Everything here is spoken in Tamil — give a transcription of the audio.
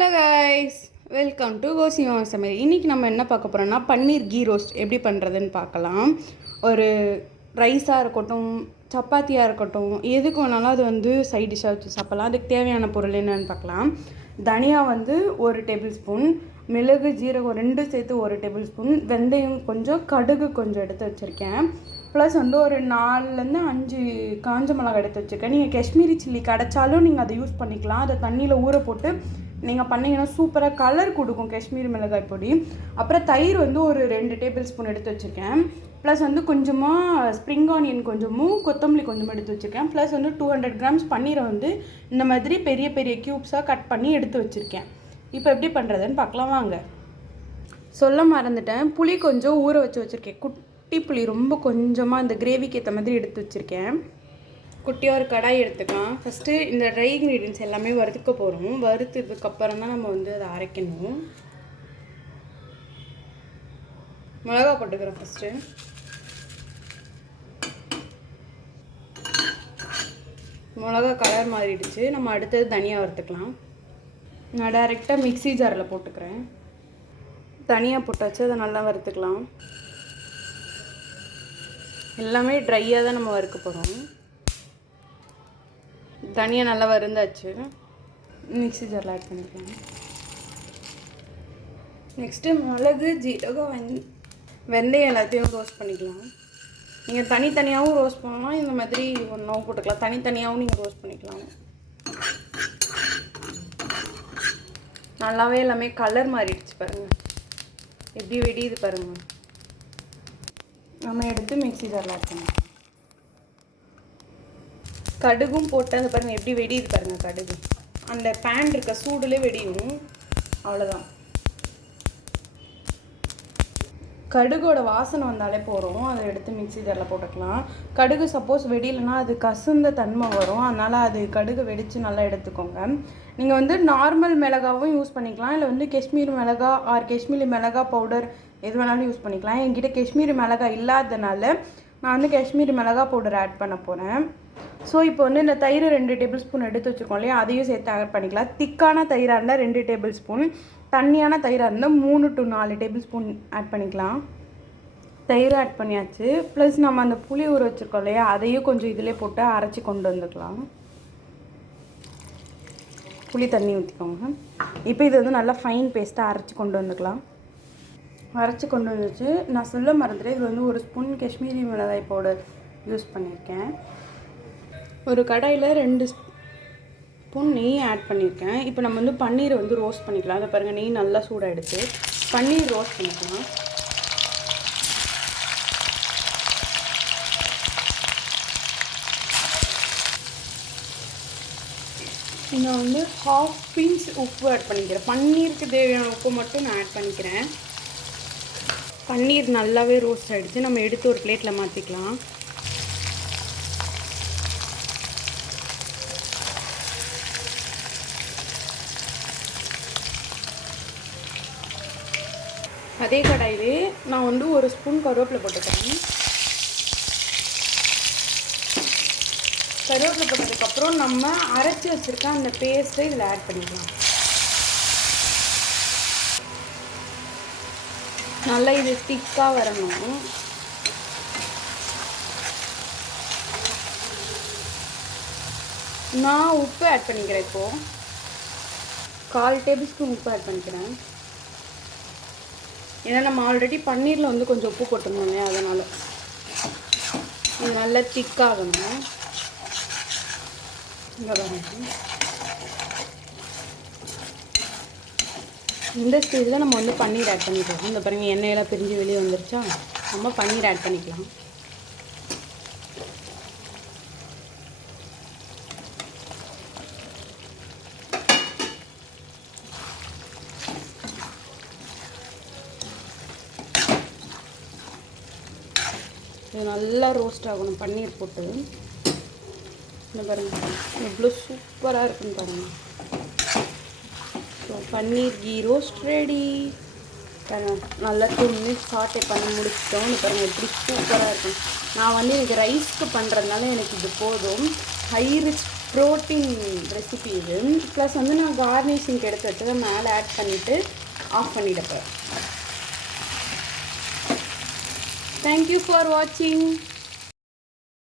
ஹலோ கைஸ், வெல்கம் டு கோசிமா சமையல். இன்றைக்கி நம்ம என்ன பார்க்க போகிறோம்னா பன்னீர் கீ ரோஸ்ட் எப்படி பண்ணுறதுன்னு பார்க்கலாம். ஒரு ரைஸாக இருக்கட்டும், சப்பாத்தியாக இருக்கட்டும், எதுக்கு வேணாலும் அது வந்து சைட் டிஷ்ஷாக வச்சு சாப்பிட்லாம். அதுக்கு தேவையான பொருள் என்னென்னு பார்க்கலாம். தனியா வந்து 1 டேபிள் ஸ்பூன், மிளகு ஜீரகம் 2 சேர்த்து 1 டேபிள் ஸ்பூன், வெந்தயம் கொஞ்சம், கடுகு கொஞ்சம் எடுத்து வச்சுருக்கேன். ப்ளஸ் வந்து ஒரு 4லேருந்து 5 காஞ்ச மிளகாய் எடுத்து வச்சுருக்கேன். நீங்கள் காஷ்மீரி சில்லி கிடச்சாலும் நீங்கள் அதை யூஸ் பண்ணிக்கலாம். அதை தண்ணியில் ஊற போட்டு நீங்கள் பண்ணிங்கன்னா சூப்பராக கலர் கொடுக்கும் காஷ்மீரி மிளகாய் பொடி. அப்புறம் தயிர் வந்து ஒரு 2 டேபிள் ஸ்பூன் எடுத்து வச்சுருக்கேன். ப்ளஸ் வந்து கொஞ்சமாக ஸ்ப்ரிங் ஆனியன் கொஞ்சமும், கொத்தமல்லி கொஞ்சமும் எடுத்து வச்சுருக்கேன். ப்ளஸ் வந்து 200 கிராம்ஸ் பன்னீரை வந்து இந்த மாதிரி பெரிய பெரிய க்யூப்ஸாக கட் பண்ணி எடுத்து வச்சுருக்கேன். இப்போ எப்படி பண்ணுறதுன்னு பார்க்கலாம் வாங்க. சொல்ல மறந்துட்டேன், புளி கொஞ்சம் ஊற வச்சுருக்கேன். குட்டி புளி ரொம்ப கொஞ்சமாக இந்த கிரேவிக்கு ஏற்ற மாதிரி எடுத்து வச்சுருக்கேன். குட்டியாக ஒரு கடாய் எடுத்துக்கலாம். ஃபஸ்ட்டு இந்த ட்ரை இன்க்ரீடியன்ஸ் எல்லாமே வறுத்துக்க போகிறோம். வறுத்ததுக்கப்புறம் தான் நம்ம வந்து அதை அரைக்கணும். மிளகா போட்டுக்கிறோம். ஃபஸ்ட்டு மிளகா கலர் மாறிடுச்சு. நம்ம அடுத்தது தனியாக வறுத்துக்கலாம். நான் டைரெக்டாக மிக்ஸி ஜாரில் போட்டுக்கிறேன். தனியாக போட்டாச்சு, அதை நல்லா வறுத்துக்கலாம். எல்லாமே ட்ரையாக தான் நம்ம வறுக்க போகிறோம். தனியாக நல்லா வறுந்தாச்சு, மிக்ஸி ஜாரில் ஆட் பண்ணிக்கலாம். நெக்ஸ்ட்டு மிளகு ஜீரகம் வெந்தயம் எல்லாத்தையும் ரோஸ்ட் பண்ணிக்கலாம். நீங்கள் தனித்தனியாகவும் ரோஸ்ட் பண்ணலாம், இந்த மாதிரி ஒன்றாவும் போட்டுக்கலாம். தனித்தனியாகவும் நீங்கள் ரோஸ்ட் பண்ணிக்கலாம். நல்லாவே எல்லாமே கலர் மாறிடுச்சு பாருங்கள், எப்படி வெடியுது பாருங்கள். நம்ம எடுத்து மிக்ஸி ஜாரில் ஆட் பண்ணலாம். கடுகும் போட்டு அந்த பாருங்கள் எப்படி வெடியுது பாருங்கள். கடுகு அந்த பேன் இருக்க சூடுலேயே வெடியும். அவ்வளோதான். கடுகோட வாசனை வந்தாலே போகிறோம். அதை எடுத்து மிக்ஸி ஜாரில் போட்டுக்கலாம். கடுகு சப்போஸ் வெடியிலனா அது கசுந்த தன்மை வரும். அதனால் அது கடுகு வெடித்து நல்லா எடுத்துக்கோங்க. நீங்கள் வந்து நார்மல் மிளகாவும் யூஸ் பண்ணிக்கலாம், இல்லை வந்து காஷ்மீரி மிளகா ஆர் காஷ்மீரி மிளகா பவுடர் எது வேணாலும் யூஸ் பண்ணிக்கலாம். என்கிட்ட காஷ்மீரி மிளகாய் இல்லாததுனால நான் வந்து காஷ்மீரி மிளகா பவுடர் ஆட் பண்ண போகிறேன். ஸோ இப்போ வந்து இந்த தயிர் 2 டேபிள் ஸ்பூன் எடுத்து வச்சுருக்கோம் இல்லையா, அதையும் சேர்த்து ஆட் பண்ணிக்கலாம். திக்கான தயிராக இருந்தால் 2 டேபிள் ஸ்பூன், தண்ணியான தயிராக இருந்தால் 3 to 4 டேபிள் ஸ்பூன் ஆட் பண்ணிக்கலாம். தயிர் ஆட் பண்ணியாச்சு. ப்ளஸ் நம்ம அந்த புளி ஊற வச்சுருக்கோம் இல்லையா, அதையும் கொஞ்சம் இதிலே போட்டு அரைச்சி கொண்டு வந்துக்கலாம். புளி தண்ணி ஊற்றிக்கோங்க. இப்போ இது வந்து நல்லா ஃபைன் பேஸ்ட்டாக அரைச்சி கொண்டு வந்துக்கலாம். அரைச்சி கொண்டு வந்துச்சு. நான் சொல்ல மறந்துட்டேன், இது வந்து 1 ஸ்பூன் காஷ்மீரி மிளகாய் பவுடர் யூஸ் பண்ணியிருக்கேன். ஒரு கடாயில் 2 ஸ்பூன் நெய் ஆட் பண்ணியிருக்கேன். இப்போ நம்ம வந்து பன்னீரை வந்து ரோஸ்ட் பண்ணிக்கலாம். அதை பாருங்கள், நெய் நல்லா சூடாக எடுத்து பன்னீர் ரோஸ்ட் பண்ணிக்கலாம். நான் வந்து 1/2 பிஞ்ச் உப்பு ஆட் பண்ணிக்கிறேன். பன்னீருக்கு தேவையான உப்பு மட்டும் நான் ஆட் பண்ணிக்கிறேன். பன்னீர் நல்லாவே ரோஸ்ட் ஆகிடுச்சு. நம்ம எடுத்து ஒரு பிளேட்டில் மாற்றிக்கலாம். அதே கடாயிலே நான் வந்து 1 ஸ்பூன் கருவேப்பிலை போட்டுக்கிறேன். கருவேப்பிலை போட்டதுக்கப்புறம் நம்ம அரைச்சி வச்சுருக்க அந்த பேஸ்ட்டை இதில் ஆட் பண்ணிக்கலாம். நல்லா இது திக்காக வரணும். நான் உப்பு ஆட் பண்ணிக்கிறேன். இப்போது 1/4 டேபிள் ஸ்பூன் உப்பு ஆட் பண்ணிக்கிறேன். ஏன்னா நம்ம ஆல்ரெடி பன்னீரில் வந்து கொஞ்சம் உப்பு போட்டுருந்தோங்க, அதனால் இது நல்லா திக்காகணும். இங்கே பாருங்க, இந்த ஸ்டேஜில் நம்ம வந்து பன்னீர் ஆட் பண்ணிக்கலாம். இந்த பாருங்கள், எண்ணெயெல்லாம் பிரிஞ்சு வெளியே வந்துருச்சா, நம்ம பன்னீர் ஆட் பண்ணிக்கலாம். இது நல்லா ரோஸ்ட் ஆகணும் பன்னீர் போட்டு. இந்த பாருங்கள் எவ்வளோ சூப்பராக இருக்குன்னு பாருங்கள். ஸோ பன்னீர் கீ ரோஸ்ட் ரெடி. நல்லா 2 மினிட்ஸ் சாட்டே பண்ணி முடிச்சிட்டோம். இந்த பாருங்கள் எப்படி சூப்பராக இருக்கும். நான் வந்து எனக்கு ரைஸ்க்கு பண்ணுறதுனால எனக்கு இது போதும். ஹை ரிச் ப்ரோட்டீன் ரெசிபி இது. ப்ளஸ் வந்து நான் கார்னிஷிங்க்கு எடுத்து வச்சதை மேலே ஆட் பண்ணிவிட்டு ஆஃப் பண்ணிவிடப்பேன். தேங்க்யூ ஃபார் வாட்சிங்.